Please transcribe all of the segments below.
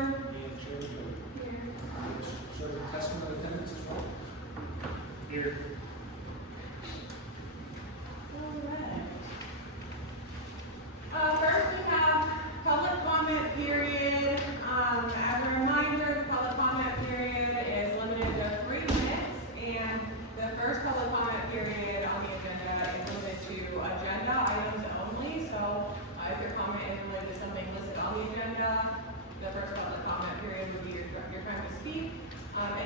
And Chair Wood. Here. Show the testimony of attendance as well. Here. First, we have public comment period. As a reminder, the public comment period is limited to 3 minutes, and the first public comment period on the agenda is limited to agenda items only. So, if your comment is related to something listed on the agenda, the first public comment period would be your time to speak.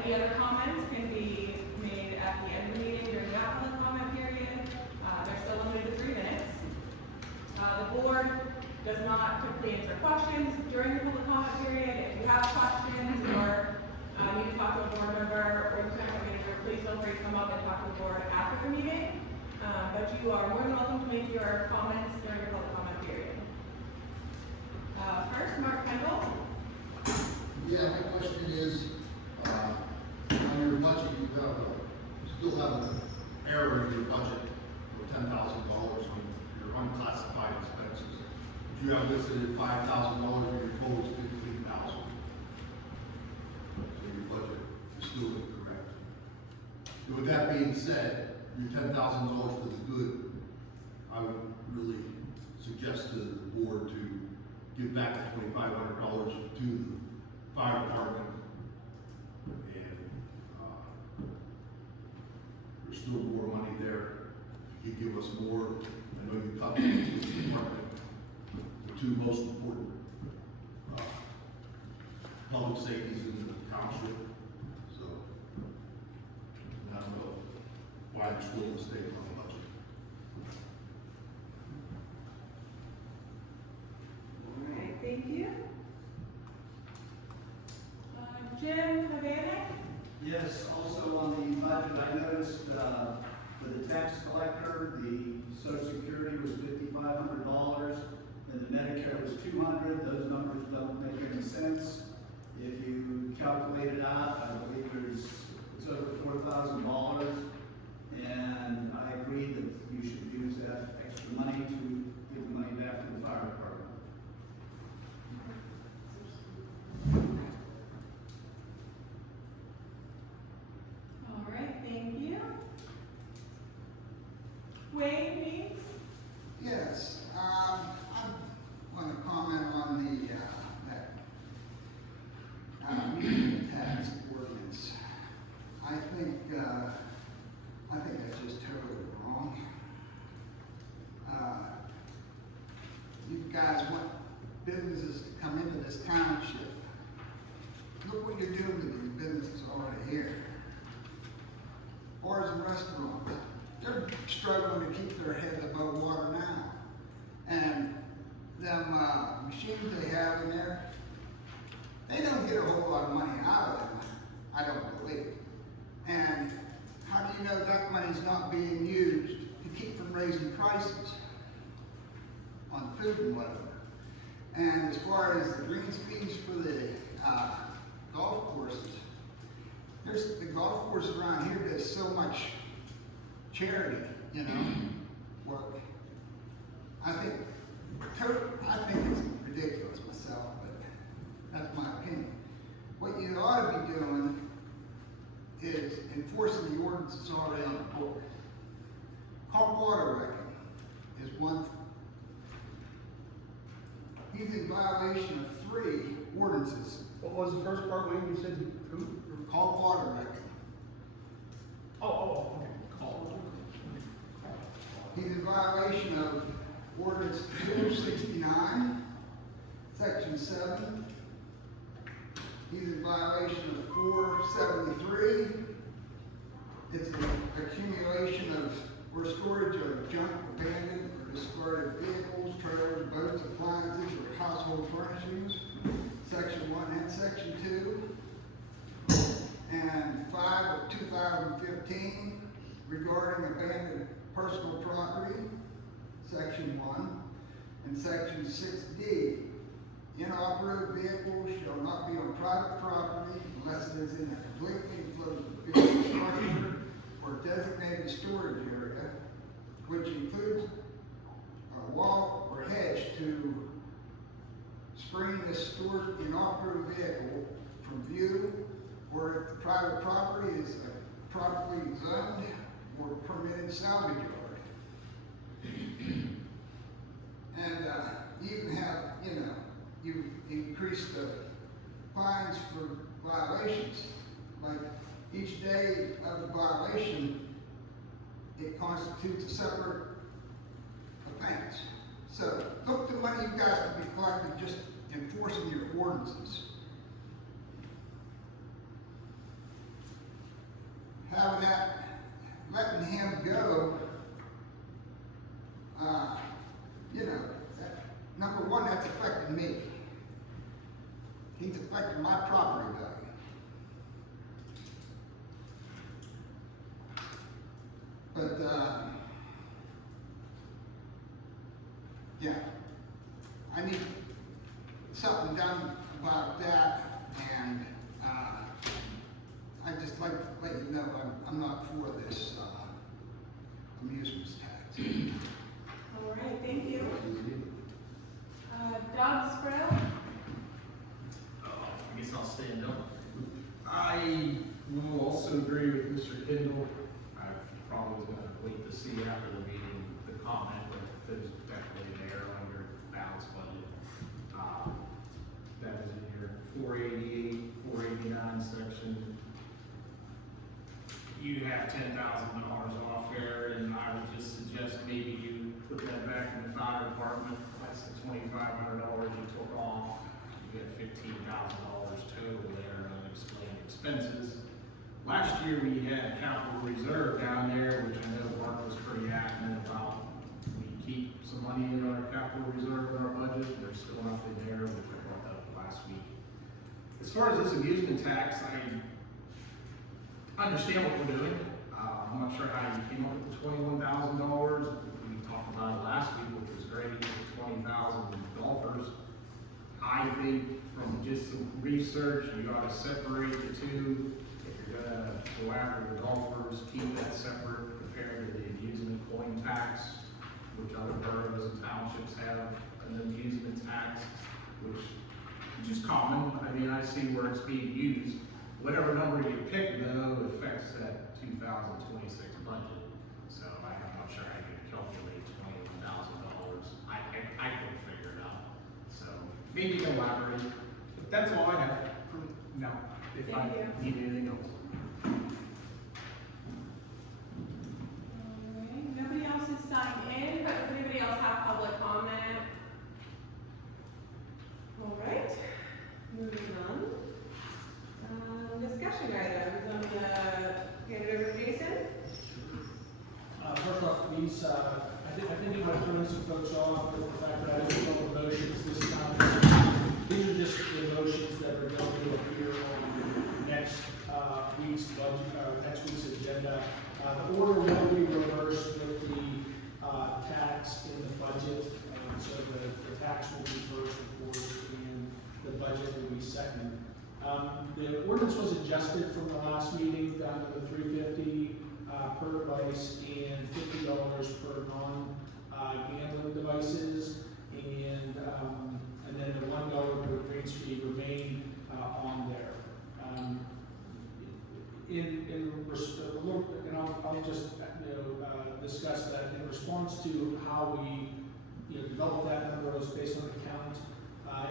Any other comments can be made at the end of the meeting during that public comment period. They're still limited to 3 minutes. The board does not typically answer questions during the public comment period. If you have questions or need to talk to a board member or township manager, please feel free to come up and talk to the board after the meeting. But you are more than welcome to make your comments during your public comment period. First, Mark Kendall. Yeah, my question is, on your budget, you still have an error in your budget of $10,000 on your unclassified expenses. You have listed at $5,000 and your total is $15,000. So your budget is still incorrect. So with that being said, your $10,000 for the good, I would really suggest to the board to give back the $2,500 to the fire department. And there's still more money there. If you could give us more, I know you cut the police department, the two most important public safeties in the township. So I don't know why there's still a mistake on the budget. All right, thank you. Jim Havana? Yes, also on the budget, I noticed, for the tax collector, the social security was $5,500, and the Medicare was $200. Those numbers don't make any sense. If you calculate it out, I believe it's over $4,000, and I agree that you should use that extra money to give the money back to the fire department. All right, thank you. Wayne Meeks? Yes, I want to comment on the, meeting tax ordinance. I think that's just totally wrong. You guys want businesses to come into this township. Look what you're doing to these businesses already here. Bars and restaurants, they're struggling to keep their heads above water now. And them machines they have in there, they don't get a whole lot of money out of them, I don't believe. And how do you know that money's not being used to keep from raising prices on food and whatever? And as far as the green space for the golf courses, the golf course around here does so much charity, work. I think it's ridiculous myself, but that's my opinion. What you ought to be doing is enforcing the ordinances already on the book. Hot water wrecking is one. He's in violation of 3 ordinances. What was the first part, Wayne? You said who? Cold water wrecking. Oh, okay. Call. He's in violation of ordinance 269, section 7. He's in violation of 473. It's an accumulation of or storage of junk, abandoned or discarded vehicles, trailers, boats, appliances, or household furnishings, section 1 and section 2. And 5 of 2015 regarding abandoned personal property, section 1, and section 6D. Inoperative vehicles shall not be on private property unless it is in a completely enclosed building structure or designated storage area, which includes a wall or hedge to screen this stored inoperable vehicle from view, or if the private property is properly zoned or permitted salvage yard. And you even have, you increase the fines for violations. Like each day of the violation, it constitutes a separate offense. So look, the money you guys could be collecting just enforcing your ordinances. Having that, letting him go, number one, that's affecting me. He's affecting my property value. But, yeah, I need something done about that, and I'd just like to let you know I'm not for this amusement tax. All right, thank you. Doug Sproul? I guess I'll stand up. I will also agree with Mr. Kendall. I probably was gonna wait to see after the meeting, the comment that is definitely there on your balance budget. That is in your 488, 489 section. You have $10,000 off there, and I would just suggest maybe you put that back in the fire department. That's the $2,500 you took off. You get $15,000 total there on unexplained expenses. Last year we had capital reserve down there, which I know Mark was pretty adamant about. We keep some money in our capital reserve in our budget. There's still nothing there, which I brought up last week. As far as this amusement tax, I understand what we're doing. I'm not sure how you came up with the $21,000. We talked about it last week, which was great, 20,000 golfers. I think from just some research, you ought to separate the two. If you're gonna go after the golfers, keep that separate compared to the amusement coin tax, which other boroughs and townships have an amusement tax, which is common. I mean, I see where it's being used. Whatever number you pick, though, affects that 2026 budget. So I'm not sure how you calculate $21,000. I couldn't figure it out. So maybe you can elaborate. But that's all I have. No, if Thank you. I need anything else. All right, nobody else is signed in, but does anybody else have public comment? All right, moving on. Discussion items. I'm gonna hand it over to Jason. First off, these, I think you might throw some folks off with the fact that I didn't know the motions this time. These are just the motions that are going to appear on next week's budget, next week's agenda. The order will be reversed with the tax in the budget, so the tax will be first, of course, and the budget will be second. The ordinance was adjusted from the last meeting down to the $350 per device and $50 per non-gambling devices, and then the $1 per greens fee remain on there. And I'll just discuss that in response to how we developed that number. Was based on the count.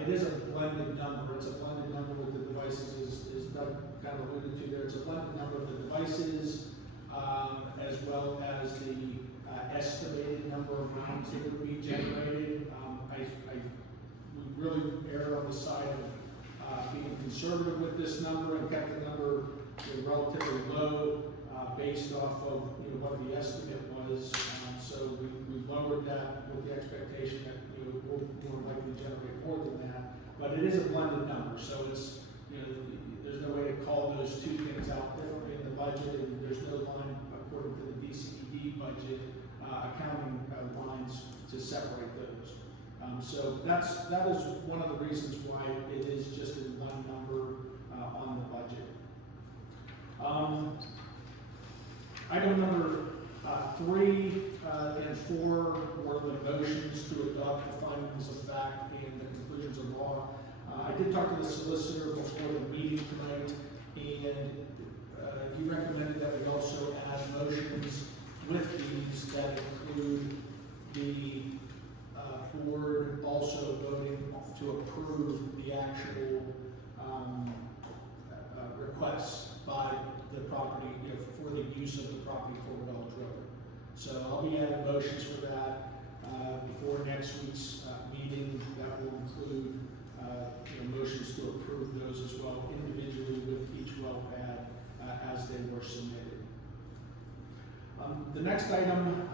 It is a blended number. It's a blended number with the devices, as Doug kind of alluded to there. It's a blended number of the devices, as well as the estimated number of rounds that would be generated. We really erred on the side of being conservative with this number and kept the number relatively low based off of what the estimate was. So we lowered that with the expectation that we'll more likely generate more than that. But it is a blended number, so it's there's no way to call those two things out differently in the budget, and there's no line according to the DCED budget accounting lines to separate those. So that is one of the reasons why it is just in one number on the budget. Item number 3 and 4 were the motions to adopt the findings of fact and the conclusions of law. I did talk to the solicitor before the meeting tonight, and he recommended that we also add motions with these that include the board also voting to approve the actual requests by the property, for the use of the property for well drilling. So I'll be adding motions for that before next week's meeting. That will include motions to approve those as well individually with each well pad as they were submitted. The next item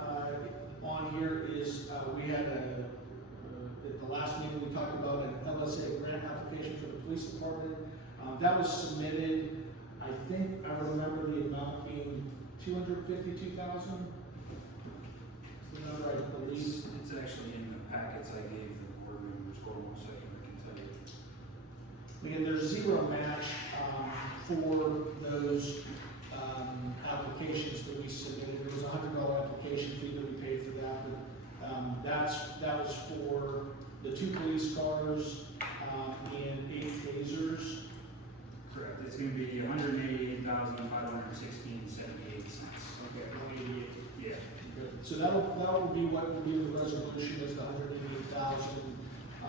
on here is we had at the last meeting we talked about an LSA grant application for the police department. That was submitted. I think I remember the amount being $252,000. Is that right? I believe. It's actually in the packets I gave the board members. Hold on 1 second, I can tell you. Again, there's zero match for those applications that we submitted. There was a $100 application fee that we paid for that, but that was for the 2 police cars and 8 tasers. Correct, it's gonna be $188,516.78. Okay, 188. Yeah. Good. So that will be what will be the resolution is the 188,000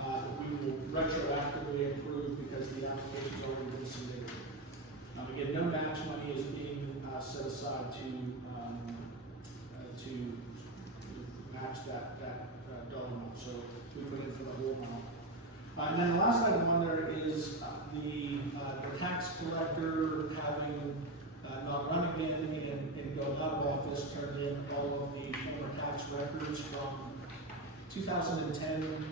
that we will retroactively approve because the application's already been submitted. Again, no match money is being set aside to match that dollar amount. So we put in for the whole amount. And then the last item on there is the tax collector having not run again and go out of office, turned in all of the former tax records from 2010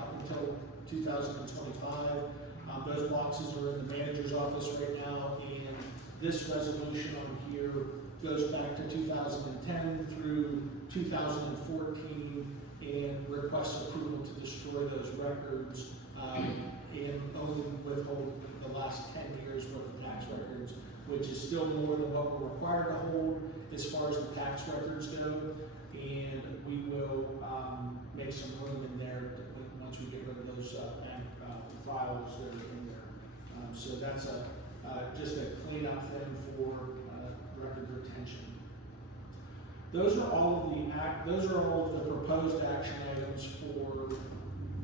up until 2025. Those boxes are in the manager's office right now, and this resolution on here goes back to 2010 through 2014 and requests approval to destroy those records and only withhold the last 10 years worth of tax records, which is still more than what we're required to hold as far as the tax records go. And we will make some room in there once we get rid of those files that are in there. So that's just a cleanup thing for record retention. Those are all of the proposed action items for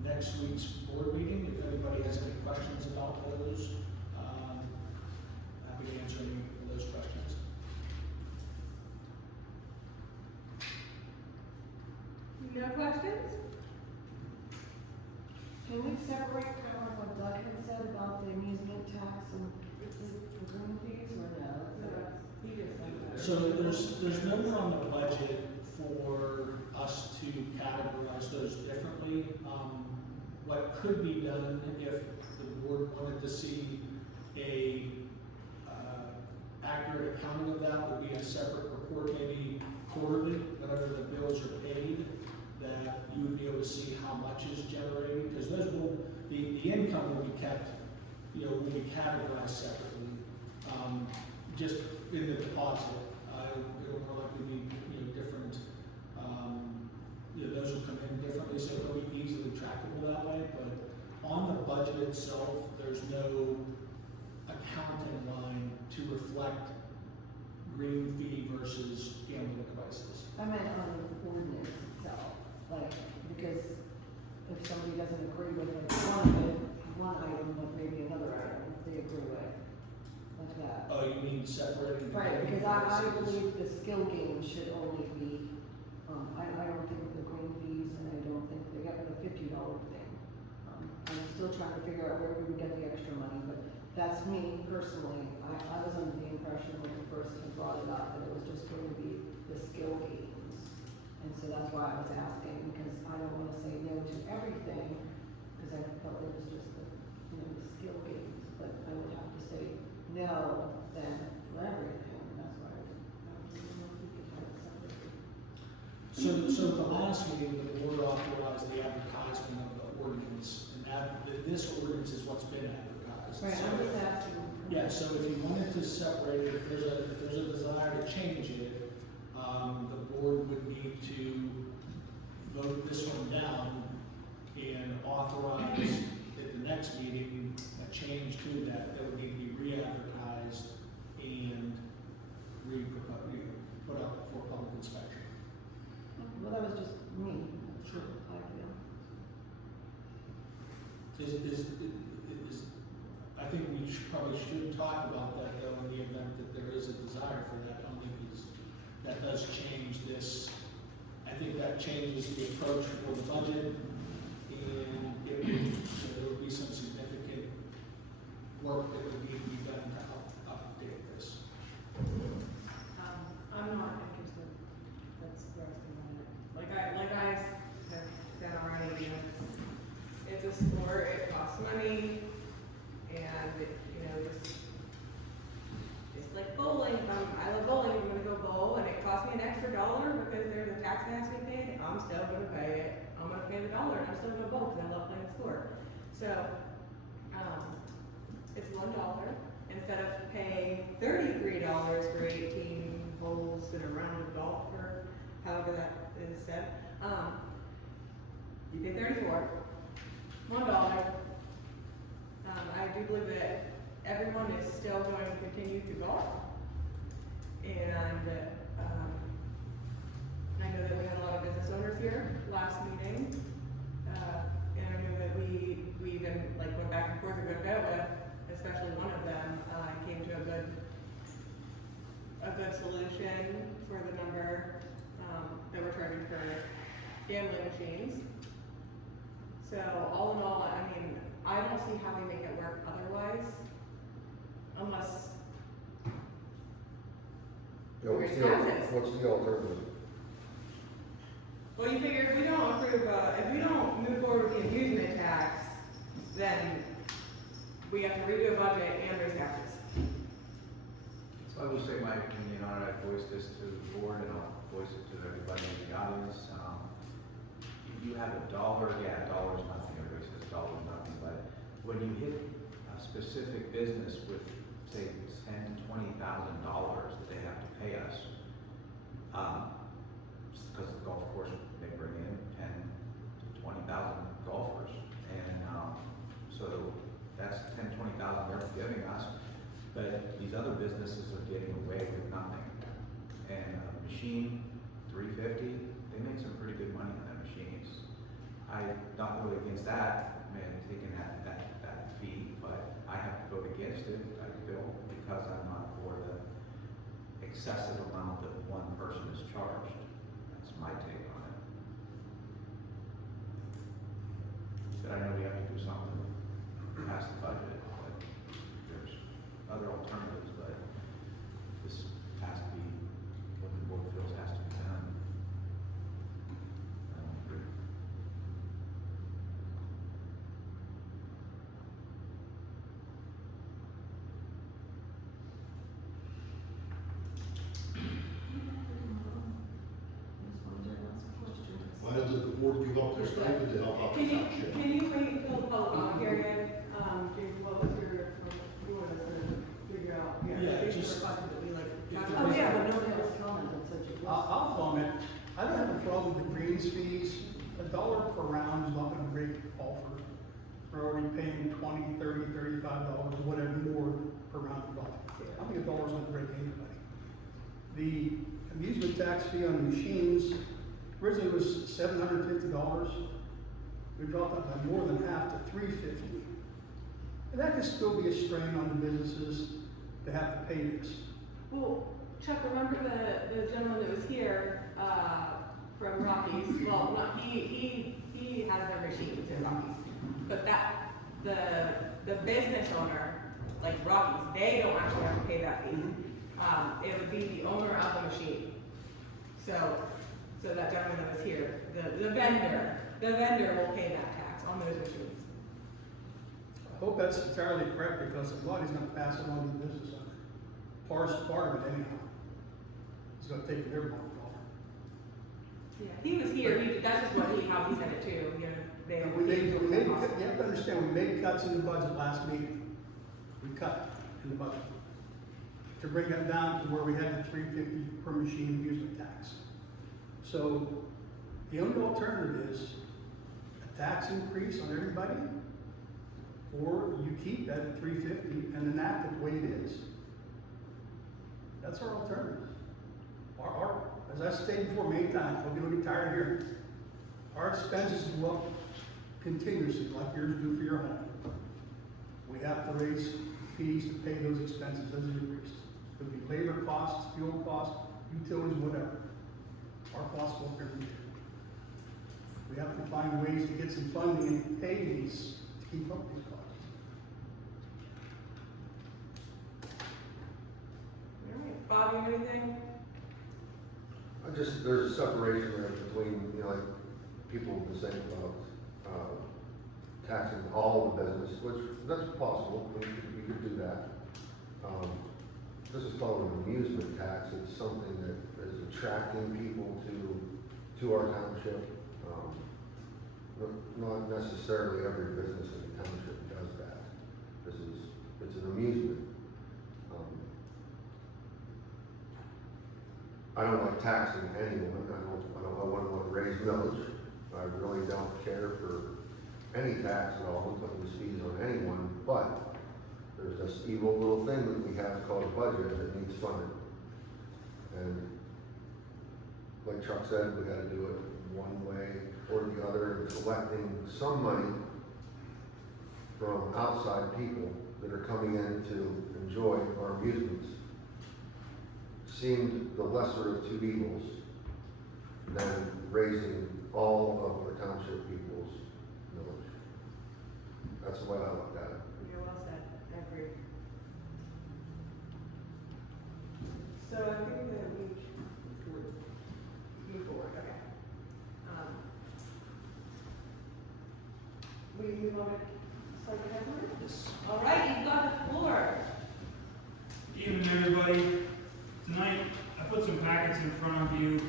next week's board meeting. If anybody has any questions about those, happy to answer any of those questions. No questions? Can we separate kind of what Doug had said about the amusement tax and the green fees, or no? He just said that. So there's no room on the budget for us to categorize those differently. What could be done if the board wanted to see a accurate accounting of that would be a separate report, maybe quarterly, whenever the bills are paid, that you would be able to see how much is generated, because those will, the income will be kept, will be categorized separately, just in the deposit. It'll more likely be, different, those will come in differently, so it'll be easily trackable that way, but on the budget itself, there's no accounting line to reflect green fee versus gambling devices. I meant on the ordinance itself, like, because if somebody doesn't agree with it, one item, but maybe another item they agree with, like that. Oh, you mean separating? the Right, gambling because I devices? believe the skill game should only be, I don't think the green fees, and I don't think they got the $50 thing. I'm still trying to figure out where we would get the extra money, but that's me personally. I was under the impression when we first had brought it up that it was just going to be the skill games. And so that's why I was asking, because I don't want to say no to everything, because I felt it was just the skill games, but I would have to say no then for everything, and that's why I didn't know if we could have it separately. So at the last meeting, the board authorized the advertisement of the ordinance, and this ordinance is what's been advertised. Right, So I'm if- just asking. Yeah, so if you wanted to separate it, if there's a desire to change it, the board would need to vote this one down and authorize at the next meeting a change to that, that would need to be re-advertised and put up for public inspection. Well, that was just me, that's what I feel. I think we probably should talk about that though in the event that there is a desire for that, only because that does change this. I think that changes the approach for the budget, and there would be some significant work that would need to be done to update this. I'm not interested. That's the rest of it. Like I have said already, you know, it's a sport, it costs money, and, you know, it's like bowling. I love bowling, I'm gonna go bowl, and it costs me an extra $1 because there's a tax that has to be paid. I'm still gonna pay it. I'm gonna pay the $1, and I'm still gonna bowl because I love playing the sport. So, it's $1 instead of paying $33 for 18 holes in a round of golf, or however that is said. You pay $34, $1. I do believe that everyone is still going to continue to golf, and I know that we had a lot of business owners here last meeting, and I know that we even like went back and forth a good bit with, especially one of them, came to a good solution for the number that we're charging for gambling machines. So all in all, I mean, I don't see how we make it work otherwise, unless Yeah, we raise taxes. what's the alternative? Well, you figure if we don't approve, if we don't move forward with the amusement tax, then we have to redo a budget and raise taxes. So I will say my opinion on it. I voiced this to the board and I'll voice it to everybody in the audience. If you have $1, yeah, $1 is nothing, everybody says $1 is nothing, but when you hit a specific business with, say, $10,000 to $20,000 that they have to pay us, because the golf course, they bring in 10 to 20,000 golfers, and so that's 10, 20,000 they're giving us, but these other businesses are getting away with nothing. And a machine, $350, they make some pretty good money on their machines. I'm not really against that, man, taking that fee, but I have to vote against it, I feel, because I'm not for the excessive amount that one person is charged. That's my take on it. But I know we have to do something past the budget, but there's other alternatives, but this has to be what the board feels has to be done. I don't agree. Why doesn't the board give up their stipend to help out the township? Can you wait until the public comment period? James, what was you wanted us to figure out? Yeah, basically just- requested that we like. Oh, yeah, but nobody else commented, so just. I'll comment. I don't have a problem with the greens fees. $1 per round is not gonna break golfers. We're already paying $20, $30, $35, whatever more per round of golf. I think $1 is not gonna break anybody. The amusement tax fee on the machines, originally was $750. We dropped that by more than half to $350. And that could still be a strain on the businesses to have to pay this. Well, Chuck, remember the gentleman that was here, from Rockies? Well, not, he has their machines at Rockies. But the business owner, like Rockies, they don't actually have to pay that fee. It would be the owner of the machine. So that gentleman that was here, the vendor will pay that tax on those machines. I hope that's entirely correct, because the body's gonna pass it on to the business owner. Part of it anyhow. He's gonna take their mark off. Yeah, he was here, that's just how he said it too, you know, they. And you have to understand, we made cuts in the budget last meeting. We cut in the budget to bring that down to where we had the $350 per machine amusement tax. So the only alternative is a tax increase on everybody, or you keep that at 350 and enact it the way it is. That's our alternative. As I stated before many times, I'm gonna get tired of hearing, our expenses go up continuously, like yours do for your home. We have to raise fees to pay those expenses as they increase. Could be labor costs, fuel costs, utilities, whatever. Our costs go up every year. We have to find ways to get some funding and pay these, to keep up with these costs. All right, Bob, you have anything? There's a separation there between, you know, like, people have been saying about, taxing all the business, which, that's possible, we could do that. This is called an amusement tax, it's something that is attracting people to our township. Not necessarily every business in the township does that. It's an amusement. I don't like taxing anyone, I wouldn't want to raise millage. I really don't care for any tax at all, putting these fees on anyone, but there's this evil little thing that we have called a budget that needs funding. And like Chuck said, we gotta do it one way or the other, and collecting some money from outside people that are coming in to enjoy our amusements seemed the lesser of two evils than raising all of our township people's millage. That's the way I looked at it. You're well said, I agree. So I think that we should move forward, okay. We want to start the headline? Yes. All right, you've got the floor. Evening, everybody. Tonight, I put some packets in front of you.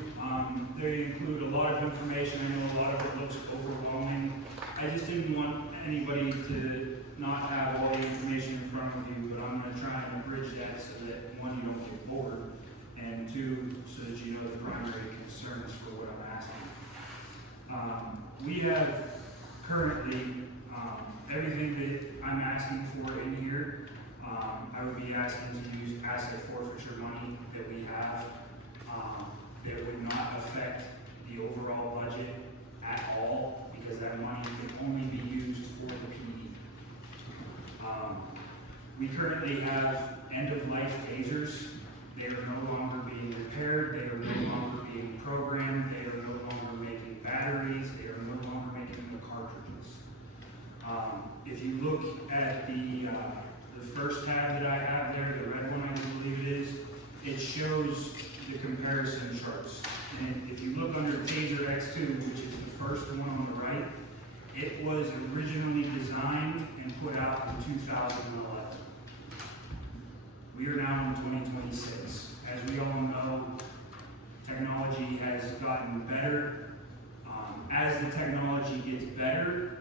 They include a lot of information. I know a lot of it looks overwhelming. I just didn't want anybody to not have all the information in front of you, but I'm going to try and bridge that so that, one, you don't get bored, and two, so that you know the primary concerns for what I'm asking. We have currently everything that I'm asking for in here. I would be asking to use asset forfeiture money that we have that would not affect the overall budget at all, because that money can only be used for the PD. We currently have end-of-life tasers. They are no longer being repaired, they are no longer being programmed, they are no longer making batteries, they are no longer making the cartridges. If you look at the first tab that I have there, the red one I believe it is, it shows the comparison charts. And if you look under Taser X2, which is the first one on the right, it was originally designed and put out in 2011. We are now in 2026. As we all know, technology has gotten better. As the technology gets better,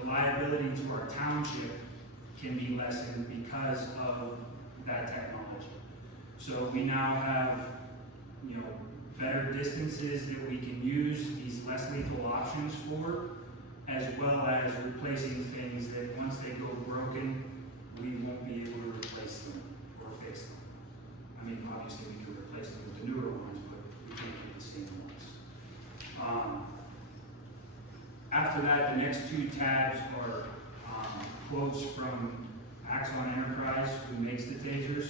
the liability to our township can be lessened because of that technology. So we now have, better distances that we can use these less lethal options for, as well as replacing things that once they go broken, we won't be able to replace them or fix them. I mean, obviously we can replace them with the newer ones, but we can't get the same ones. After that, the next two tabs are quotes from Axon Enterprise, who makes the tasers.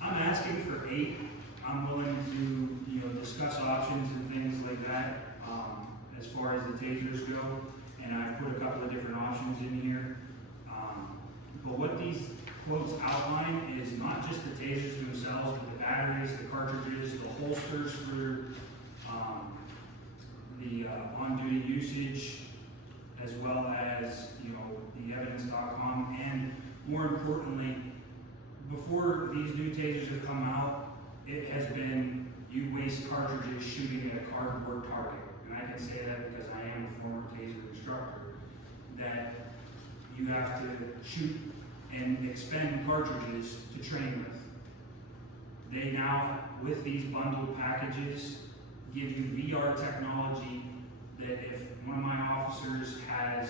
I'm asking for 8. I'm willing to, discuss options and things like that, as far as the tasers go. And I put a couple of different options in here. But what these quotes outline is not just the tasers themselves, but the batteries, the cartridges, the holsters for the on-duty usage, as well as, the evidence.com, and more importantly, before these new tasers have come out, it has been, you waste cartridges shooting at a cardboard target. And I can say that because I am a former taser instructor, that you have to shoot and expend cartridges to train with. They now, with these bundled packages, give you VR technology that if one of my officers has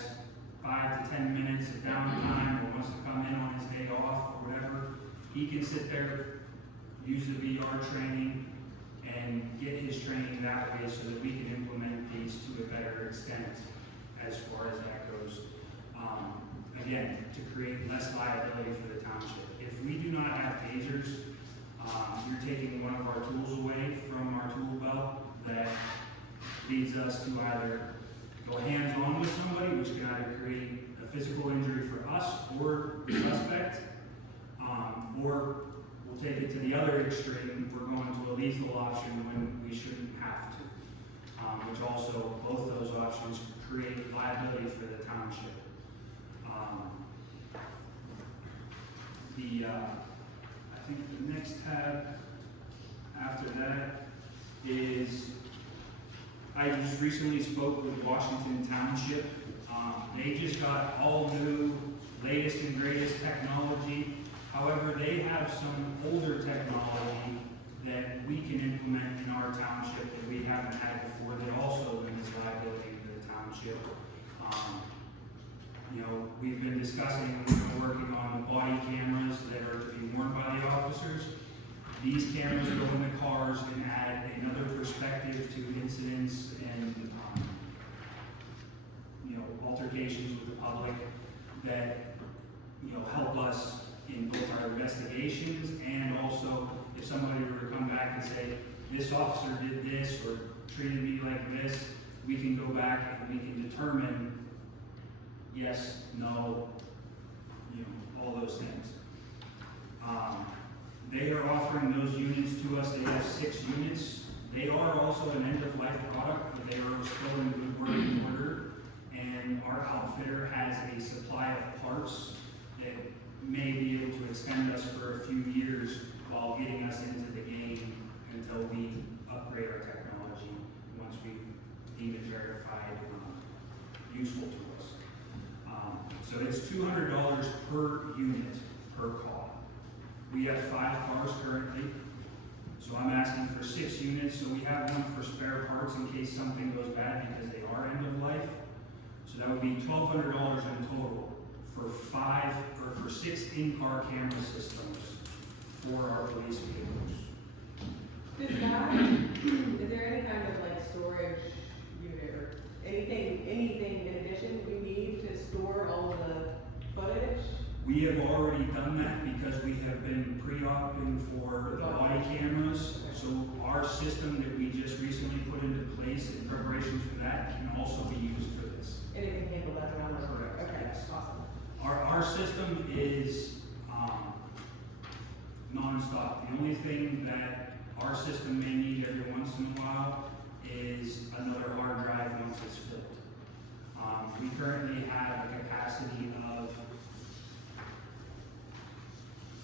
5 to 10 minutes of downtime, or wants to come in on his day off, or whatever, he can sit there, use the VR training, and get his training that way so that we can implement these to a better extent as far as that goes. Again, to create less liability for the township. If we do not have tasers, you're taking one of our tools away from our tool belt that leads us to either go hands-on with somebody, which can either create a physical injury for us or the suspect, or we'll take it to the other extreme, we're going to a lethal option when we shouldn't have to. Which also, both those options create liability for the township. I think the next tab after that is, I just recently spoke with Washington Township. They just got all new, latest and greatest technology. However, they have some older technology that we can implement in our township that we haven't had before that also limits liability to the township. You know, we've been discussing, working on the body cameras that are to be worn by the officers. These cameras go in the cars and add another perspective to incidents and, you know, altercations with the public that, you know, help us in both our investigations and also if somebody were to come back and say, this officer did this or treated me like this, we can go back and we can determine yes, no, you know, all those things. They are offering those units to us. They have 6 units. They are also an end-of-life product, but they are still in good working order. And our outfitter has a supply of parts that may be able to extend us for a few years while getting us into the game until we upgrade our technology once we deem it verified useful to us. So it's $200 per unit per call. We have 5 cars currently, so I'm asking for 6 units. So we have one for spare parts in case something goes bad because they are end of life. So that would be $1,200 in total for 6 in-car camera systems for our police vehicles. Is there any kind of like storage unit or anything in addition we need to store all of the footage? We have already done that because we have been pre-opting for the body cameras. So our system that we just recently put into place in preparation for that can also be used for this. And it can handle that around the Correct. Okay, Yes. awesome. Our system is non-stop. The only thing that our system may need every once in a while is another hard drive once it's filled. We currently have a capacity of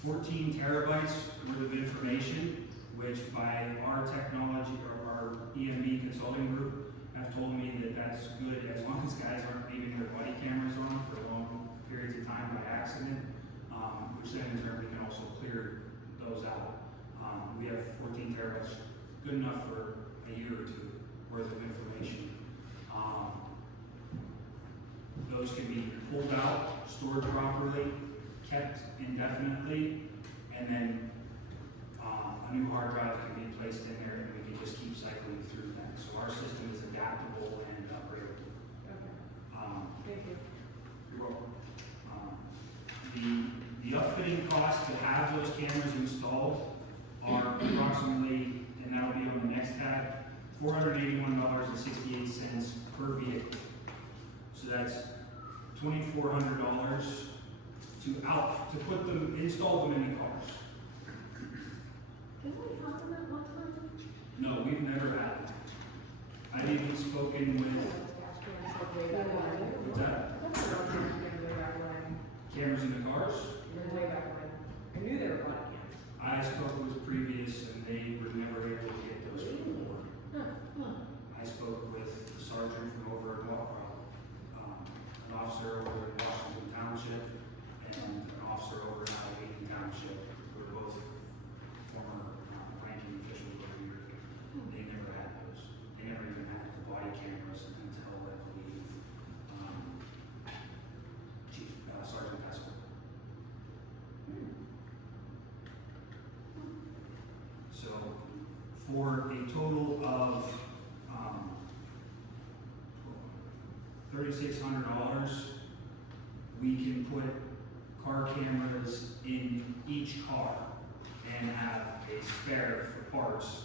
14 terabytes worth of information, which by our technology or our EMB consulting group have told me that that's good as long as guys aren't leaving their body cameras on for long periods of time by accident, which then in turn we can also clear those out. We have 14 terabytes, good enough for a year or 2 worth of information. Those can be pulled out, stored properly, kept indefinitely, and then a new hard drive can be placed in there and we can just keep cycling through that. So our system is adaptable and upgradable. Okay, thank you. You're welcome. The upfitting cost to have those cameras installed are approximately, and that'll be on the next tab, $481.68 per vehicle. So that's $2,400 to put them, install them in the cars. Didn't we have them at one time? No, we've never had them. I've even spoken with, what's that? Cameras in the cars? Way back when. I knew there were body cams. I spoke with previous and they were never able to get those from the board. I spoke with the sergeant from over in an officer over in Washington Township and an officer over in Allegheny Township, who were both former ranking officials over here. They never had those. They never even had the body cameras until, I believe, for a total of, $3,600, we can put car cameras in each car and have a spare for parts.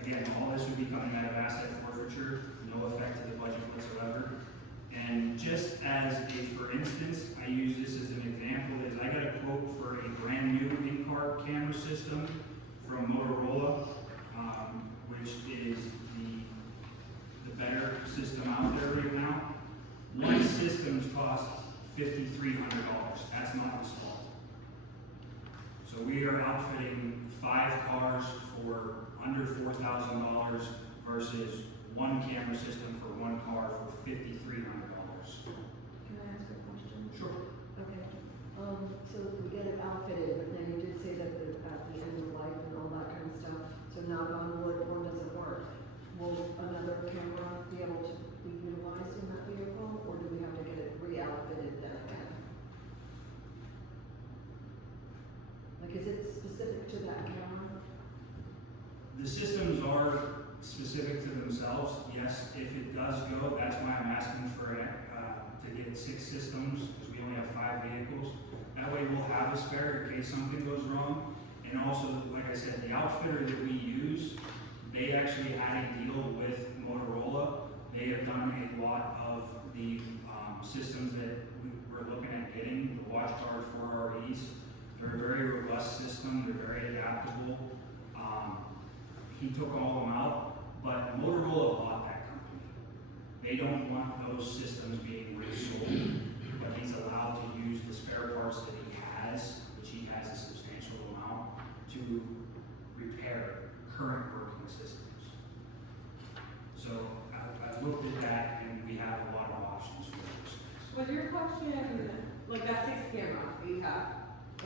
Again, all this would be coming out of asset forfeiture, no effect to the budget whatsoever. And just as a, for instance, I use this as an example, is I got a quote for a brand new in-car camera system from Motorola, which is the better system out there right now. One system's cost $5,300, that's not the small. So we are outfitting 5 cars for under $4,000 versus one camera system for one car for $5,300. Can I ask a question? Sure. Okay, so we get it outfitted, but then you did say that at the end of life and all that kind of stuff, so knock on wood, one doesn't work. Will another camera be able to be utilized in that vehicle, or do we have to get it re-outfitted then again? Like, is it specific to that camera? The systems are specific to themselves, yes. If it does go, that's why I'm asking for, to get 6 systems, because we only have 5 vehicles. That way we'll have a spare in case something goes wrong. And also, like I said, the outfitter that we use, they actually had a deal with Motorola. They have done a lot of the systems that we're looking at getting, the watch guard 4REs. They're a very robust system, they're very adaptable. He took all of them out, but Motorola bought that company. They don't want those systems being resold, but he's allowed to use the spare parts that he has, which he has a substantial amount, to repair current working systems. So I've looked at that, and we have a lot of options for those things. Was your question, like that 6 camera that you have,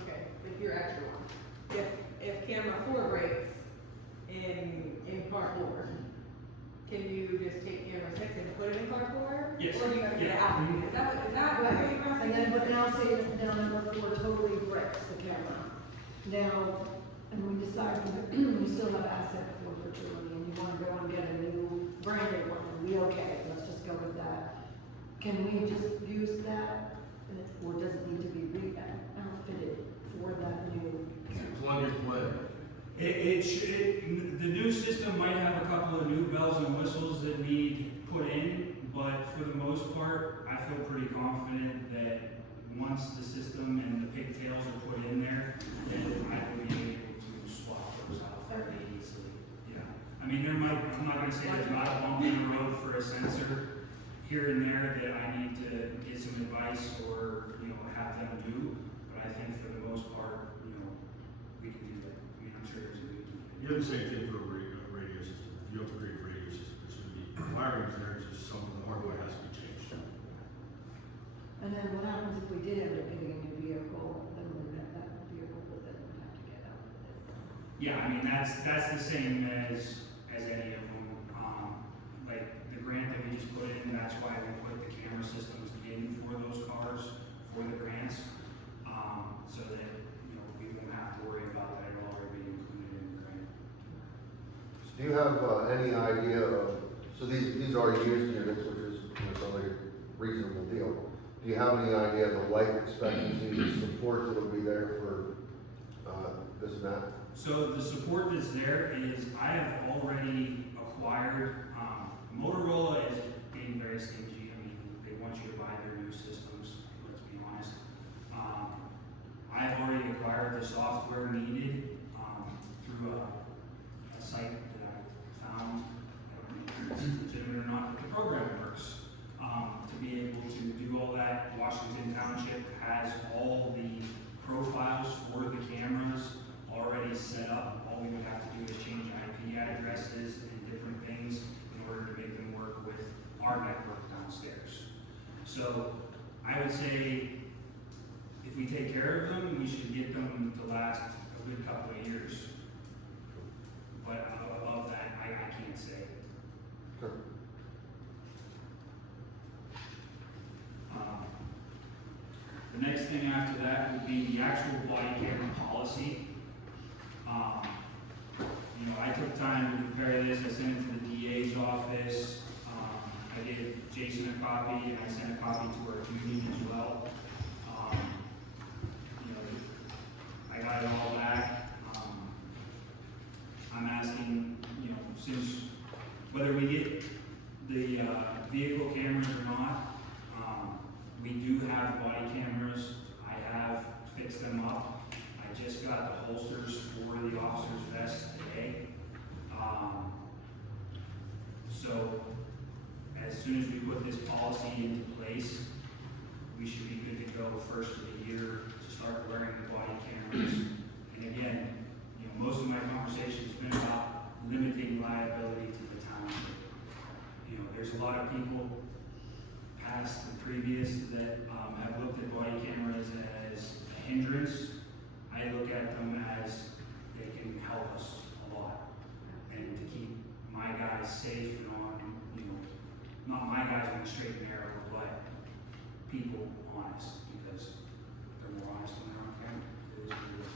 okay, like your extra one, if camera 4 breaks in car 4, can you just take camera 6 and put it in car 4? Yes. Or do you have to get it Yeah. out? Is that what you're asking? And then, but now say that now number 4 totally breaks the camera. Now, and we decide we still have asset forfeiture money and you wanna go and get a new branded one, and we okay, let's just go with that. Can we just use that, or does it need to be outfitted for that new? Plug and play. The new system might have a couple of new bells and whistles that need put in, but for the most part, I feel pretty confident that once the system and the pigtails are put in there, then I will be able to swap those out fairly easily. Yeah. I mean, I'm not gonna say there's not a bump in the road for a sensor here and there that I need to get some advice or, have them do, but I think for the most part, we can do that. I mean, I'm sure there's a good. You have the same thing for a radio system. If you upgrade a radio system, it's gonna be, wiring is there, it's just some of the hardware has to be changed. And then what happens if we did end up getting a new vehicle, then that vehicle would then have to get outfitted? Yeah, I mean, that's the same as any of them. Like the grant that we just put in, that's why we put the camera systems in for those cars, for the grants, so that, we won't have to worry about that at all or being included in the grant. Do you have any idea of, so these are used units, which is sounds like a reasonable deal. Do you have any idea of the life expectancy, the support that will be there for this and that? So the support that's there is, I have already acquired, Motorola is being very stingy. I mean, they want you to buy their new systems, let's be honest. I've already acquired the software needed, through a site that I found, I don't know if it's legitimate or not, but the program works. To be able to do all that, Washington Township has all the profiles for the cameras already set up. All we would have to do is change IP addresses and different things in order to make them work with our network downstairs. So I would say if we take care of them, we should get them to last a good couple of years. But above that, I can't say. Sure. The next thing after that would be the actual body camera policy. you know, I took time to prepare this, I sent it to the DA's office, I gave Jason a copy, and I sent a copy to our union as well. You know, I got it all back. I'm asking, you know, since, whether we get the, vehicle cameras or not, we do have body cameras. I have fixed them up. I just got the holsters for the officer's vest today. So, as soon as we put this policy into place, we should be good to go first of the year to start wearing the body cameras. And again, you know, most of my conversation has been about limiting liability to the township. You know, there's a lot of people past the previous that have looked at body cameras as a hindrance. I look at them as they can help us a lot, and to keep my guys safe and on, you know, not my guys on the straight and narrow, but people honest, because they're more honest when they're on camera. It is what it is.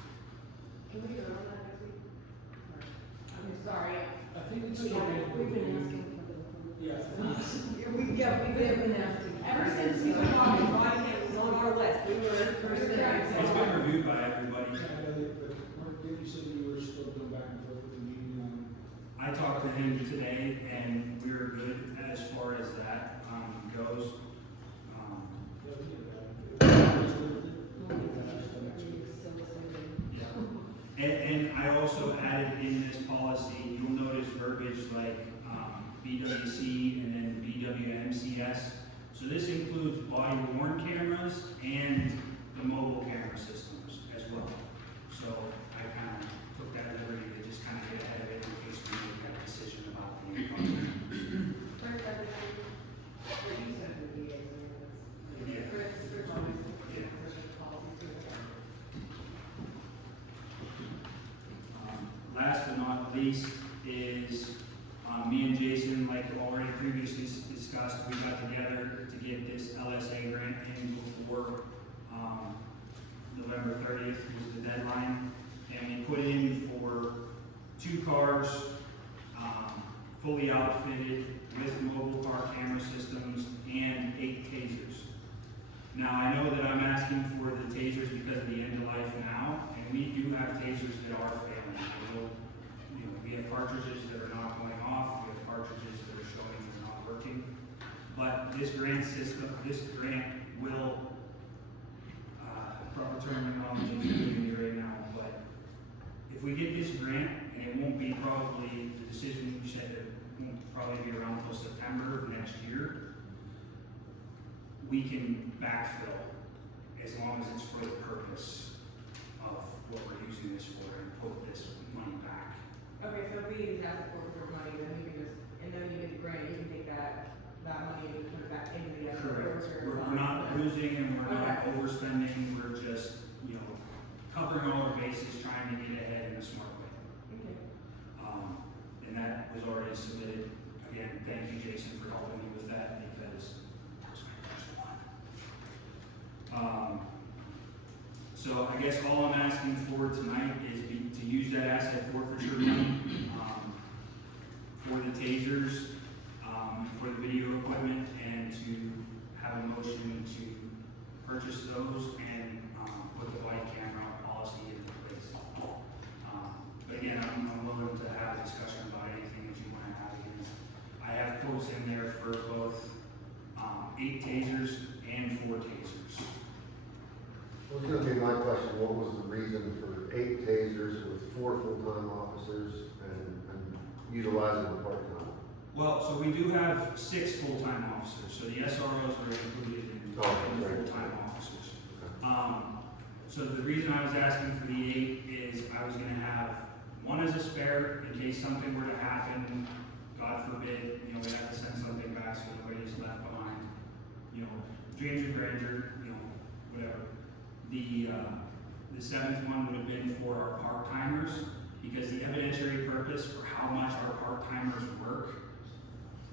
Can we go on that next week? I'm just sorry. I think it's still being We've been reviewed. asking for the. Yeah. We've been asking. Ever since we took off the body cam, it was on our list. We were first It's there. been reviewed by everybody. Did you say you were still going back and forth with the meeting on? I talked to him today, and we were good as far as that goes. Yeah. And I also added in this policy, you'll notice verbiage like BWC and then BWMCS. So this includes body worn cameras and the mobile camera systems as well. So I kind of took that liberty to just kind of get ahead of it in case we make that decision about the new policy. First, I think, what you said to the DA's Yeah. Chris always, Yeah. policy too. Last but not least is, me and Jason, like already previously discussed, we got together to get this LSA grant in before, November 30th was the deadline. And we put in for 2 cars, fully outfitted with mobile car camera systems and 8 tasers. Now, I know that I'm asking for the tasers because of the end of life now, and we do have tasers that are failing. I know, you know, we have cartridges that are not going off, we have cartridges that are showing they're not working. But this grant system, this grant will, proper terminology is doing me right now, but if we get this grant, and it won't be probably, the decision you said that won't probably be around until September of next year, we can backfill as long as it's for the purpose of what we're using this for and put this money back. Okay, so if we just ask for money, then you can just, and then you get the grant, you can take that money and put it back into the other. Correct. reserve We're fund. not losing and we're not Okay. overspending, we're just, you know, covering all our bases, trying to get ahead in a smart way. Okay. And that was already submitted. Again, thank you, Jason, for helping me with that because that was my first one. So I guess all I'm asking for tonight is to use that asset forfeiture money, for the tasers, for the video equipment, and to have a motion to purchase those and, put the body camera policy into place. But again, I'm willing to have a discussion about anything that you want to have. I have quotes in there for both, 8 tasers and 4 tasers. Was gonna be my question, what was the reason for 8 tasers with 4 full-time officers and utilizing them part-time? Well, so we do have 6 full-time officers, so the SROs are included in Oh, right. full-time officers. Okay. So the reason I was asking for the 8 is I was gonna have 1 as a spare in case something were to happen, God forbid, you know, we have to send something back so nobody's left behind. You know, dreams are grandeur, you know, whatever. The 7th one would have been for our part-timers, because the evidentiary purpose for how much our part-timers work,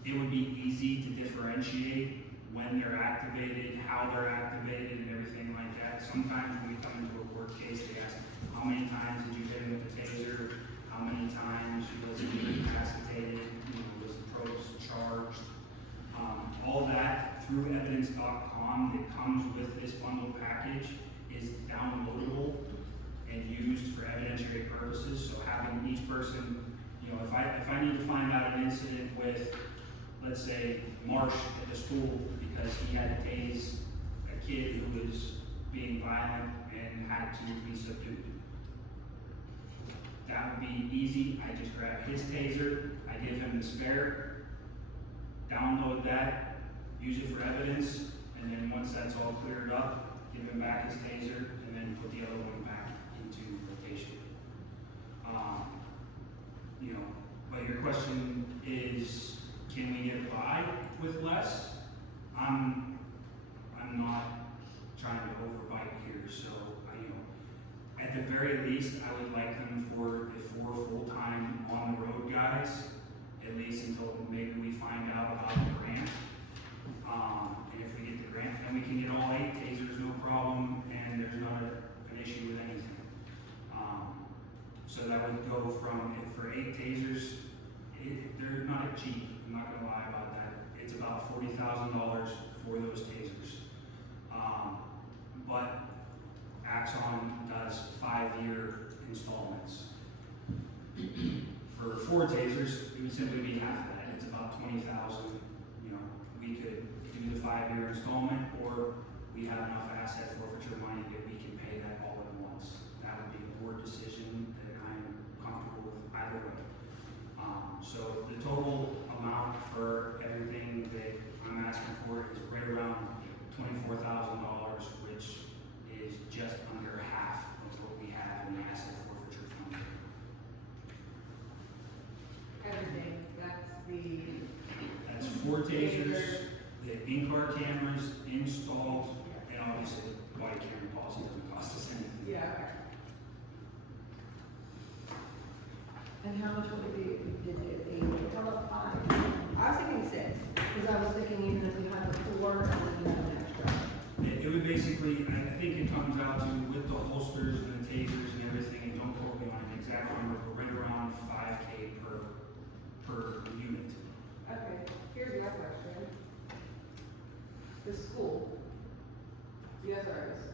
it would be easy to differentiate when they're activated, how they're activated, and everything like that. Sometimes when we come into a court case, they ask, how many times did you hit him with the taser? How many times, you package is downloadable and used for evidentiary purposes, so having each person, you know, if I need to find out an incident with, let's say, Marsh at the school because he had to tase a kid who was being violent and had to be subdued. That would be easy. I just grab his taser, I give him the spare, download that, use it for evidence, and then once that's all cleared up, give him back his taser, and then put the other one back into rotation. You know, but your question is, can we get by with less? I'm not trying to overbite here, so you know, at the very least, I would like them for the 4 full-time on the road guys, at least until maybe we find out about the grant. And if we get the grant, then we can get all 8 tasers, no problem, and there's not an issue with anything. So that would go from, for 8 tasers, they're not cheap, I'm not gonna lie about that. It's about $40,000 for those tasers. But Axon does 5-year installments. For 4 tasers, it would simply be half of that. It's about $20,000. You know, we could do the 5-year installment, or we have enough asset forfeiture money that we can pay that all at once. That would be a board decision that I'm comfortable with either way. So the total amount for everything that I'm asking for is right around $24,000, which is just under half of what we have in the asset forfeiture fund. Everything, that's 4 tasers, the in-car cameras installed, and obviously the body camera policy doesn't cost us anything. yeah. And how much would it be if we did it, how about 5? I was thinking 6. Because I was thinking even if we had the 4 and then you had an extra. It would basically, I think it comes out to with the holsters and the tasers and everything, and don't quote me on an exact number, but right around $5K per unit. Okay, here's my question. The school, yes,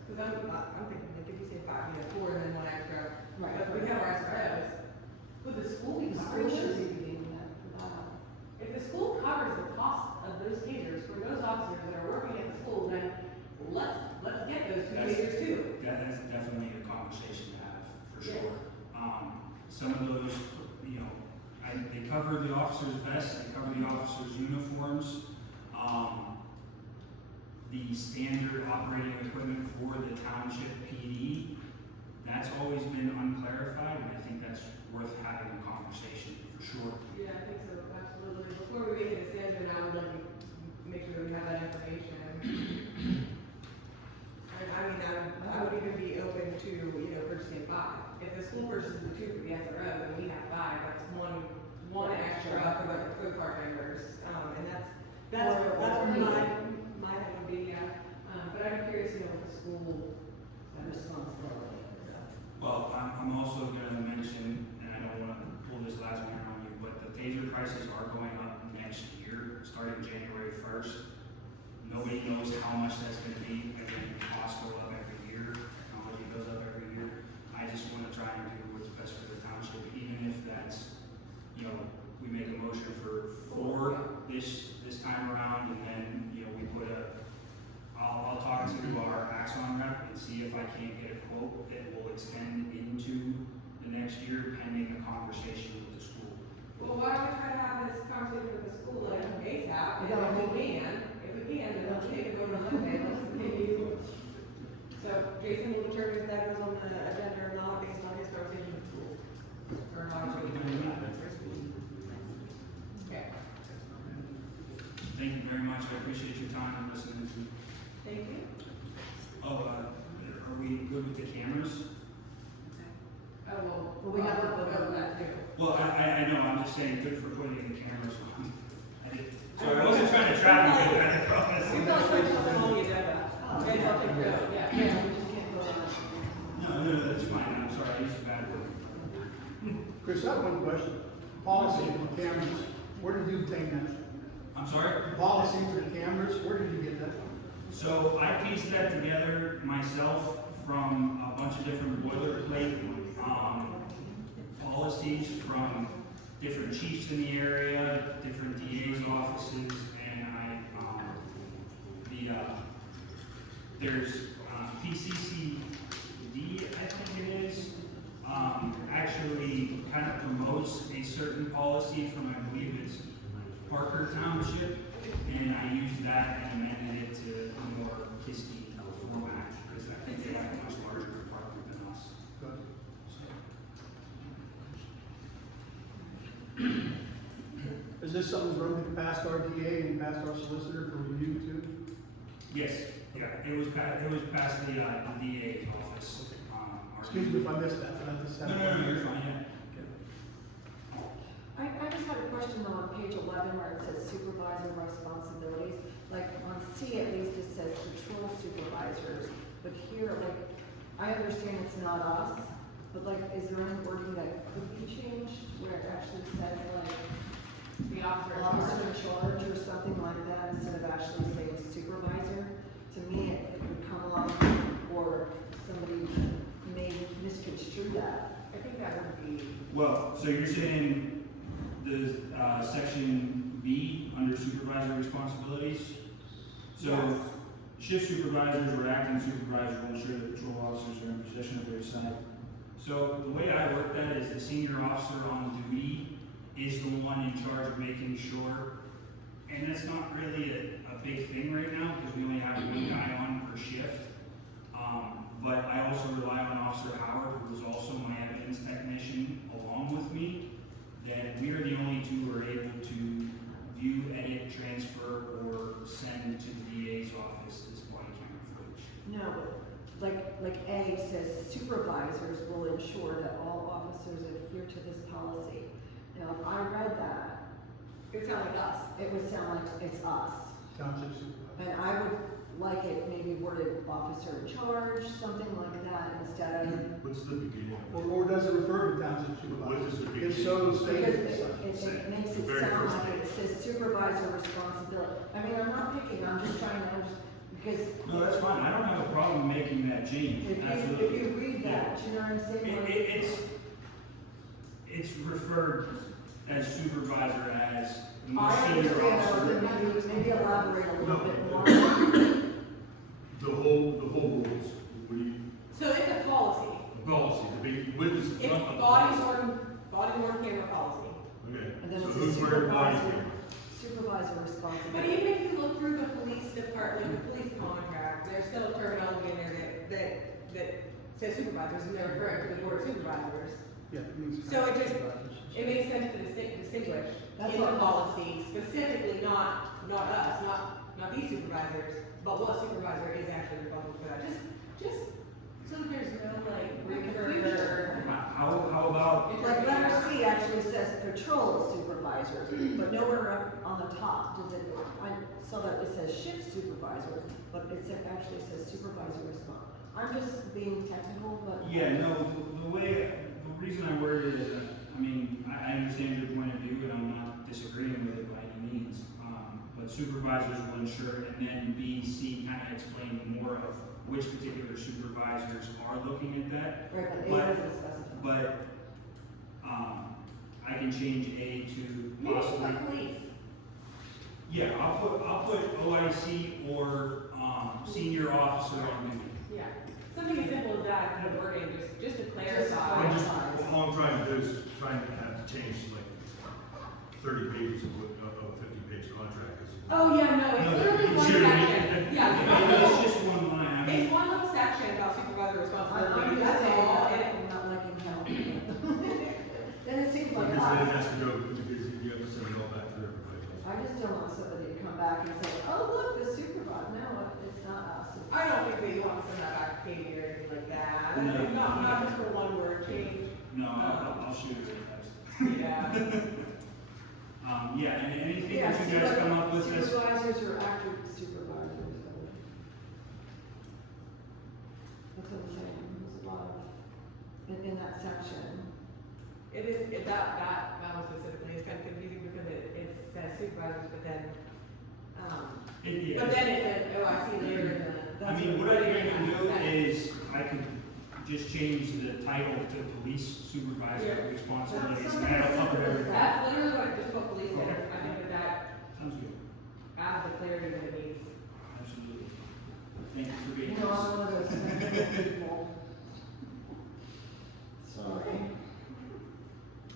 because I'm thinking, like, if you say 5, you know, 4 and then 1 extra. Right. But we have our SROs. Would the school be The school covering should those? be doing that for that. If the school covers the cost of those tasers for those officers that are working at the school, then let's get those 2 That's- tasers too. That is definitely a conversation to have, for Yeah. sure. Some of those, you know, they cover the officers' vests, they cover the officers' uniforms. The standard operating equipment for the township PD, that's always been unclarified, and I think that's worth having a conversation, for sure. Yeah, I think so, absolutely. Before we make a decision, I would like to make sure we have that information. I mean, I would even be open to, you know, purchasing 5. If the school purchases the 2 for the SRO, then we have 5, that's one extra for the car members. And that's where my head would be, yeah. But I'm curious, you know, what the school Responsibility. Well, I'm also gonna mention, and I don't wanna pull this last one on you, but the taser prices are going up next year, starting January 1st. Nobody knows how much that's gonna be, again, costs go up every year, technology goes up every year. I just wanna try and do what's best for the township, even if that's, you know, we make a motion for 4 this time around, and then, you know, we put I'll talk to our Axon rep and see if I can't get a quote that will extend into the next year pending a conversation with the school. Well, why don't we try to have this conversation with the school, like, ASAP, and if we can, then let's take a vote on Monday, let's continue. So Jason will determine if that goes on the agenda or not, based on his conversation with the school. Or not. Okay, Thank you very much, I appreciate your time and listening to me. thank you. Oh, are we good with the cameras? Oh, Well, we have to vote on that too. Well, I know, I'm just saying, good for putting the cameras on. Sorry, I wasn't trying to trap you, I promise. We felt like something on the agenda. Maybe I'll take it out, yeah. Yeah, we just can't vote on it. No, that's fine, I'm sorry, I used a bad word. Chris, I have one question. Policy for cameras, where did you obtain that? I'm sorry? Policy for the cameras, where did you get that from? So I pieced that together myself from a bunch of different boilerplate, policies from different chiefs in the area, different DA's offices, and there's PCCD, I think it is, actually kind of promotes a certain policy from, I believe it's Parker Township, and I used that and amended it to a more Kiski format, because I think they have a much larger department than us. Is this something that's running past our DA and past our solicitor for review too? Yes, yeah, it was past the DA's office. Excuse me if I missed that, but I just had. No, you're fine, yeah. I just had a question though on page 11 where it says supervisor responsibilities. Like on C at least it says patrol supervisors, but here, like, I understand it's not us, but like, is there any wording that could be changed where it actually says like The officer. officer in charge or something like that instead of actually saying supervisor? To me, it would come along, or somebody may misconstrue that. I think that would be. Well, so you're saying the section B under supervisor responsibilities? So shift supervisors or acting supervisors will ensure that patrol officers are in possession of their assigned. So the way I work that is the senior officer on duty is the one in charge of making sure, and that's not really a big thing right now because we only have one guy on per shift. But I also rely on Officer Howard, who is also my evidence technician along with me, that we are the only two who are able to view, edit, transfer, or send to the DA's office this body camera footage. No, like A says supervisors will ensure that all officers adhere to this policy. Now, if I read that, It would sound like us. it would sound like it's us. Township supervisor. And I would like it maybe worded officer in charge, something like that, instead of, What's the beginning of it? Or does it refer to township What is supervisor? the If so, because state it, it. it makes The it very sound first like it says supervisor responsibility. I mean, I'm not picking, I'm just trying to understand, because No, that's fine. I don't have a problem making that change. if Absolutely. you read that, you know what I'm saying? It's referred as supervisor as the I most senior understand, officer. but maybe elaborate a little No. bit more. The whole rules, we, So it's a policy. policy, to be witness in It's front of. body worn camera policy. Okay, And then so it who's says wearing body supervisor, camera? supervisor But responsibility. even if you look through the police department, the police contract, there's still terminology in there that says supervisors, and they're referring to the board of supervisors. Yeah, it means. So it just- supervisors. It makes sense to distinguish That's in the all. policy, specifically not us, not these supervisors, but what supervisor is actually responsible for that. Just so that there's no confusion. How about, Like letter C actually says patrol supervisors, but nowhere up on the top does it, so that it says shift supervisor, but actually says supervisor response. I'm just being technical, but. yeah, no, the reason I worded it, I mean, I understand your point of view, and I'm not disagreeing with it by any means. But supervisors will ensure, and then B, C kind of explain more of which particular supervisors are looking at that. Right, but But- A doesn't specify. But, I can change A to Maybe possibly, the police. yeah, I'll put OIC or, senior officer on duty. Yeah. Something as simple as that, kind of wording, just to I'm clarify. just, all I'm trying to do is trying to have to change like 30 pages of a 50-page contract. Oh, yeah, no, it's literally one Sure, section. Yeah, one Maybe little- it's just one line, I mean, It's one little section about supervisor I'm responsibility, just that's saying all, that and it, I'm not liking how. Then it seems like Because then it us. has to go, because you have to send it all back to everybody else. I just don't want somebody to come back and say, oh, look, the supervisor, no, it's not us. It's- I don't think that you want to send that back to Katie or anything like that. No. Not just for one word change. no, I'll shoot it. Yeah. Yeah, and anything Yeah, that you guys come up with this, supervisors or active supervisors. That's what I'm saying, there's a lot of, in that section. It is, that one specifically is kind of confusing because it says supervisors, but then, But then it says, oh, I see later the. I mean, what I can do is, I can just change the title to police supervisor responsibilities, and that'll cover everything. That's literally what, just what police said, Okay. I think that Sounds good. adds the clarity that it needs. Absolutely. Thank you for You being know, here. I'm one of those people. Sorry.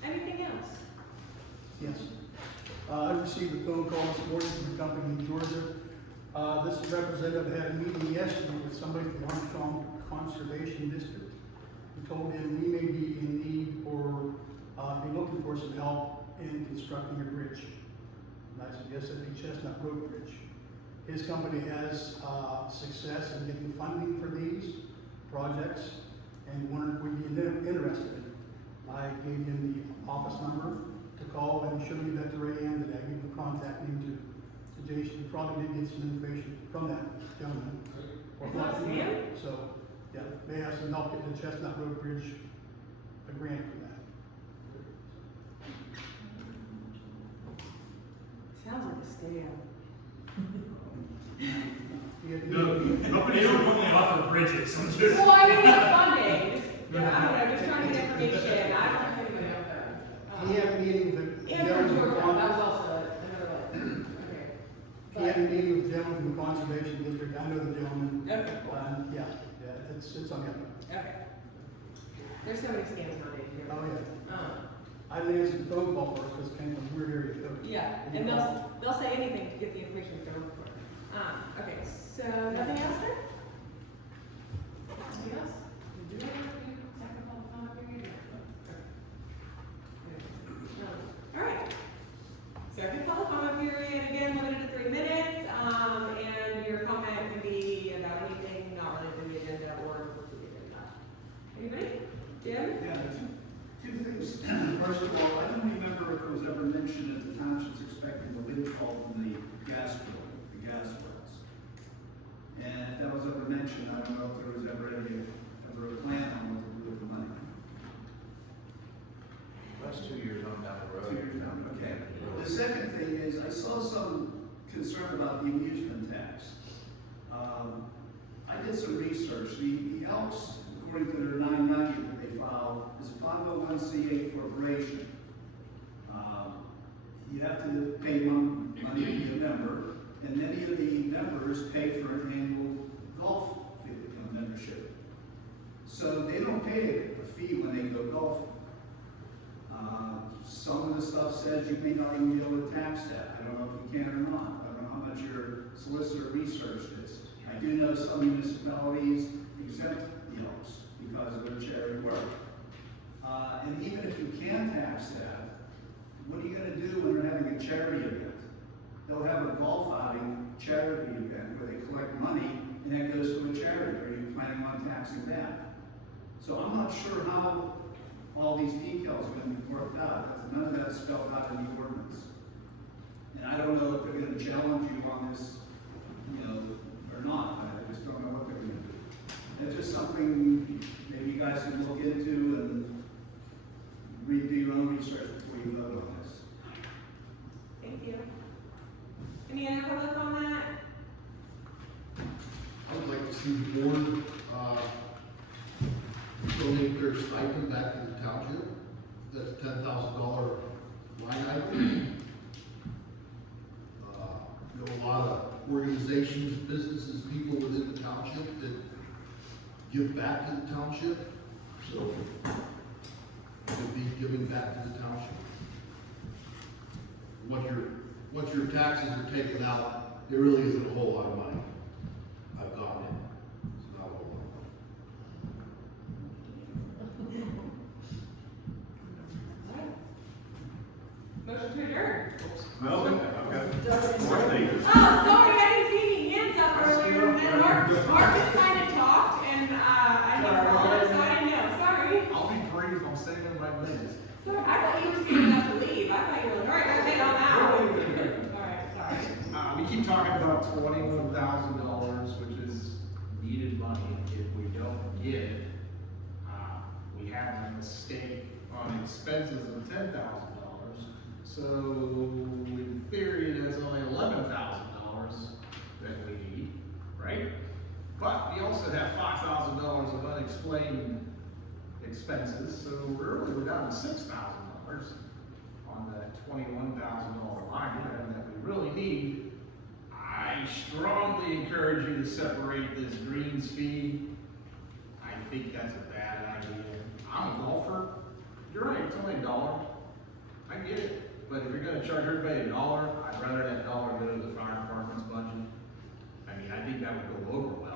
Anything else? Yes. I received a phone call this morning from a company in Georgia. This representative had a meeting yesterday with somebody from Armstrong Conservation District. He told him we may be in need or be looking for some help in constructing a bridge. And I suggested the Chestnut Road Bridge. His company has success in getting funding for these projects and wondered if we'd be interested. I gave him the office number to call and showed me that to Ray Ann, that I gave the contact name to Jason. You probably did get some information from that gentleman. Or Is that not. Sam? So, yeah, they have some help getting the Chestnut Road Bridge, a grant for that. Sounds like a scam. They don't only offer bridges, I'm just. Well, I mean, not funding, just, yeah, I don't know, just trying to get information, I don't think anybody else does. He had a meeting with the And from gentleman Georgia, from that was also another one, okay. He had a meeting with the gentleman from the Conservation District. I know the gentleman. Okay. Yeah, it's on him. Okay. There's so many scams nowadays, here. Oh, yeah. Um, I didn't answer the phone call first because it came from a weird area code. yeah, and they'll say anything to get the information they're looking for. Okay, so nothing else then? Anything else? Do we have any technical comment period? All right. Second public comment period, again, limited to 3 minutes, and your comment can be about anything not related to the agenda or to the agenda. Anybody? Jim? Yeah, two things. First of all, I don't remember if it was ever mentioned that the township's expecting a windfall from the gas bill, the gas wells. And if that was ever mentioned, I don't know if there was ever a plan on what to do with the money. That's 2 years on down the road. 2 years now, okay. The second thing is, I saw some concern about the amusement tax. I did some research. The Elks, according to their 990 that they filed, is a 501c8 corporation. You have to pay money to be a member, and many of the members pay for an annual golf membership. So they don't pay a fee when they go golfing. Some of the stuff says you may not even be able to tax that. I don't know if you can or not. I don't know how much your solicitor researched this. I do know some municipalities exempt the Elks because of their charity work. And even if you can tax that, what are you going to do when they're having a charity event? They'll have a golf outing charity event where they collect money and that goes to a charity. Are you planning on taxing that? So I'm not sure how all these details are going to be worked out, because none of that's spelled out in the ordinance. And I don't know if they're going to challenge you on this, or not. I just don't know what they're going to do. It's just something maybe you guys can look into and do your own research before you vote on this. Thank you. Any other public comment? I would like to see the board, donate their stipend back to the township. That's $10,000 line item. A lot of organizations, businesses, people within the township that give back to the township. So, it'll be giving back to the township. What your taxes are taking out, it really isn't a whole lot of money. I've gotten it. It's not a whole lot of money. Motion to adjourn. Well, I've got more things. Oh, sorry, I didn't see any hands up earlier, and then Mark just kind of talked, and, I didn't so I didn't know, sorry. I'll be brief, I'm saving my minutes. Sorry, I thought you were standing up to leave, I thought you were like, all right, okay, I'm out. All right, sorry. We keep talking about $21,000, which is needed money. If we don't get it, we have a mistake on expenses of $10,000. So in theory, that's only $11,000 But we also have $5,000 of unexplained expenses, so really we're down to $6,000 on that $21,000 line item that we really need. I strongly encourage you to separate this greens fee. I think that's a bad idea. I'm a golfer. You're right, it's only $1. I get it. But if you're gonna charge everybody $1, I'd rather that dollar go to the fire department's budget. I mean, I think that would go over well.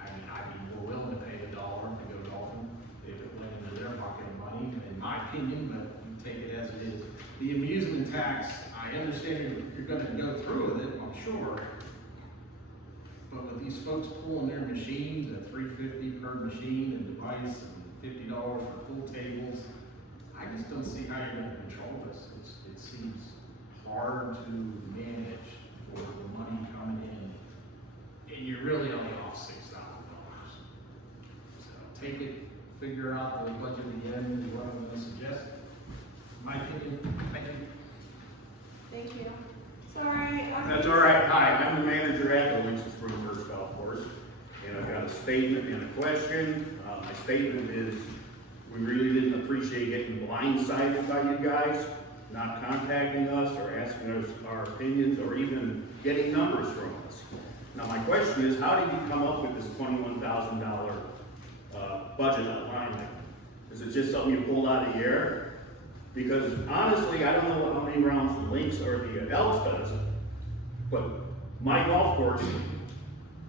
I mean, I'd be more willing to pay $1 to go golfing if it went into their pocket of money, in my opinion, but you take it as it is. The amusement tax, I understand you're gonna go through with it, I'm sure. But with these folks pulling their machines at $3.50 per machine and device and $50 for pool tables, I just don't see how you're gonna control this. It seems hard to manage for the money coming in, and you're really only off $6,000. So take it, figure out the budget again, is what I'm gonna suggest. My opinion, thank you. Thank you. Sorry. That's all right. Hi, I'm the manager at the Lee's Spring First Golf Course, and I've got a statement and a question. My statement is, we really didn't appreciate getting blindsided by you guys, not contacting us or asking us our opinions or even getting numbers from us. Now, my question is, how did you come up with this $21,000 budget line item? Is it just something you pulled out of the air? Because honestly, I don't know how many rounds the Lynx or the Elks does, but my golf course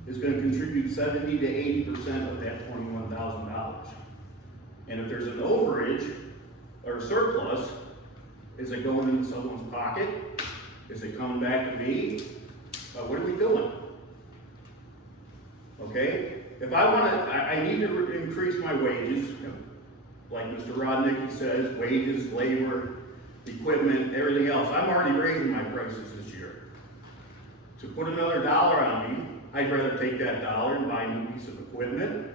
is gonna contribute 70 to 80% of that $21,000. And if there's an overage or surplus, is it going in someone's pocket? Is it coming back to me? What are we doing? Okay, if I need to increase my wages, like Mr. Rodnick says, wages, labor, equipment, everything else. I'm already raising my prices this year. To put another $1 on me, I'd rather take that $1 and buy a new piece of equipment,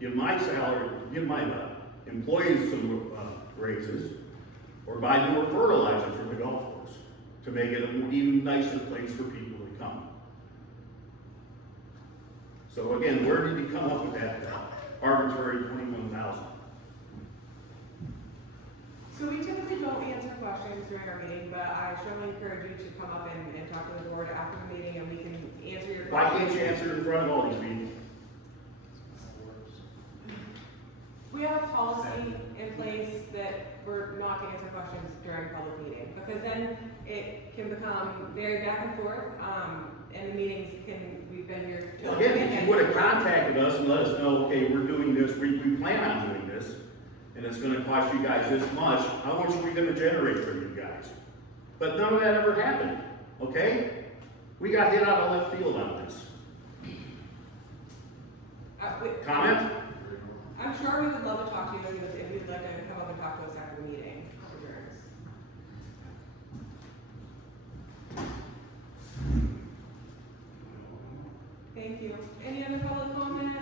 give my salary, give my employees some raises, or buy more fertilizer for the golf course to make it an even nicer place for people to come. So again, where did you come up with that arbitrary $21,000? So we typically don't answer questions during our meeting, but I strongly encourage you to come up and talk to the board after the meeting, and we can answer your questions. Why can't you answer in front of all these people? We have a policy in place that we're not gonna answer questions during public meeting, because then it can become very back and forth, and the meetings we've been here. till- Again, if you would have contacted us and let us know, okay, we're doing this, we plan on doing this, and it's gonna cost you guys this much, how much are we gonna generate for you guys? But none of that ever happened, okay? We got hit out of left field on this. Comment? I'm sure we would love to talk to you if you'd like to come up and talk to us after the meeting adjourns. Thank you. Any other public comment?